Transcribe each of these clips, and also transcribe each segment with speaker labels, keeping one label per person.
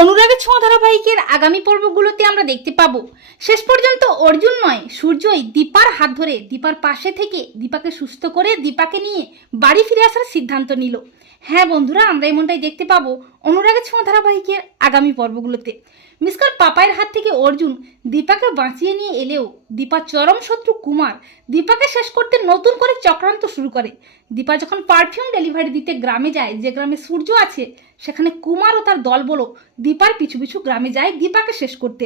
Speaker 1: অনুরাগের ছোঁয়া ধারাবাহিকের আগামী পর্বগুলোতে আমরা দেখতে পাবো। শেষ পর্যন্ত অর্জুন নয়, সূর্যই দীপার হাত ধরে দীপার পাশে থেকে দীপাকে সুস্থ করে দীপাকে নিয়ে বাড়ি ফিরে আসার সিদ্ধান্ত নিল। হ্যাঁ বন্ধুরা, আমরা এমনটাই দেখতে পাবো অনুরাগের ছোঁয়া ধারাবাহিকের আগামী পর্বগুলোতে। মিসকার পাপায়ের হাত থেকে অর্জুন দীপাকে বাঁচিয়ে নিয়ে এলেও দীপার চরম শত্রু কুমার। দীপাকে শেষ করতে নতুন করে চক্রান্ত শুরু করে। দীপা যখন পারফিউম ডেলিভারি দিতে গ্রামে যায়, যে গ্রামে সূর্য আছে, সেখানে কুমার ও তার দল বলো দীপার পিছু পিছু গ্রামে যায় দীপাকে শেষ করতে।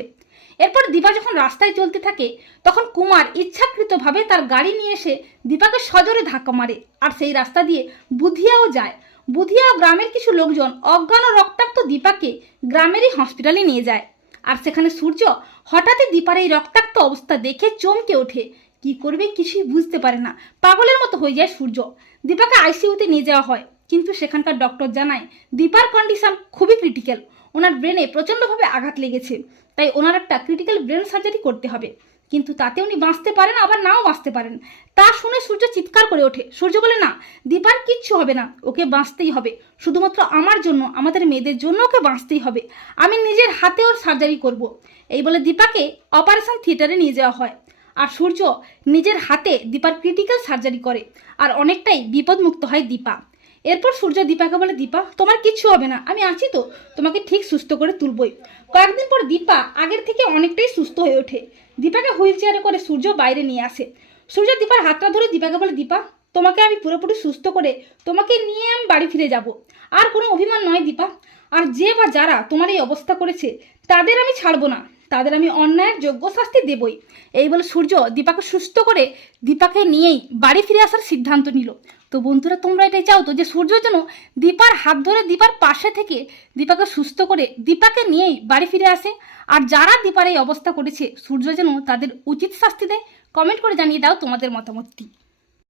Speaker 1: এরপর দীপা যখন রাস্তায় চলতে থাকে, তখন কুমার ইচ্ছাকৃতভাবে তার গাড়ি নিয়ে এসে দীপাকে সজোরে ধাক্কা মারে আর সেই রাস্তা দিয়ে বুধিয়াও যায়। বুধিয়া গ্রামের কিছু লোকজন অজ্ঞান ও রক্তাক্ত দীপাকে গ্রামেরই হসপিটালে নিয়ে যায়। আর সেখানে সূর্য হঠাৎই দীপার এই রক্তাক্ত অবস্থা দেখে চমকে ওঠে। কি করবে কিছুই বুঝতে পারে না। পাগলের মতো হয়ে যায় সূর্য। দীপাকে আইসিইউতে নিয়ে যাওয়া হয়। কিন্তু সেখানকার ডক্টর জানায়, দীপার কন্ডিশন খুবই ক্রিটিক্যাল ওনার ব্রেনে প্রচণ্ডভাবে আঘাত লেগেছে। তাই ওনার একটা ক্রিটিক্যাল ব্রেন সার্জারি করতে হবে। কিন্তু তাতে উনি বাঁচতে পারেন, আবার নাও বাঁচতে পারেন তা শুনে সূর্য চিৎকার করে ওঠে। সূর্য বলে, না, দীপার কিচ্ছু হবে না। ওকে বাঁচতেই হবে। শুধুমাত্র আমার জন্য, আমাদের মেয়েদের জন্য ওকে বাঁচতেই হবে। আমি নিজের হাতে ওর সার্জারি করব এই বলে দীপাকে অপারেশন থিয়েটারে নিয়ে যাওয়া হয়। আর সূর্য নিজের হাতে দীপার ক্রিটিক্যাল সার্জারি করে। আর অনেকটাই বিপদমুক্ত হয় দীপা। এরপর সূর্য দীপাকে বলে, দীপা, তোমার কিচ্ছু হবে না, আমি আছি তো, তোমাকে ঠিক সুস্থ করে তুলবই। কয়েকদিন পর দীপা আগের থেকে অনেকটাই সুস্থ হয়ে ওঠে। দীপাকে হুইল চেয়ারে করে সূর্য বাইরে নিয়ে আসে। সূর্য দীপার হাতটা ধরে দীপাকে বলে, দীপা, তোমাকে আমি পুরোপুরি সুস্থ করে তোমাকে নিয়ে আমি বাড়ি ফিরে যাব। আর কোনো অভিমান নয় দীপা। আর যে বা যারা তোমার এই অবস্থা করেছে, তাদের আমি ছাড়বো না। তাদের আমি অন্যায়ের যোগ্য শাস্তি দেবই। এই বলে সূর্য দীপাকে সুস্থ করে দীপাকে নিয়েই বাড়ি ফিরে আসার সিদ্ধান্ত নিল। তো বন্ধুরা, তোমরা এটাই চাও তো যে সূর্য যেন দীপার হাত ধরে দীপার পাশে থেকে দীপাকে সুস্থ করে দীপাকে নিয়েই বাড়ি ফিরে আসে। আর যারা দীপার এই অবস্থা করেছে, সূর্য যেন তাদের উচিত শাস্তি দেয় কমেন্ট করে জানিয়ে দাও তোমাদের মতামতটি।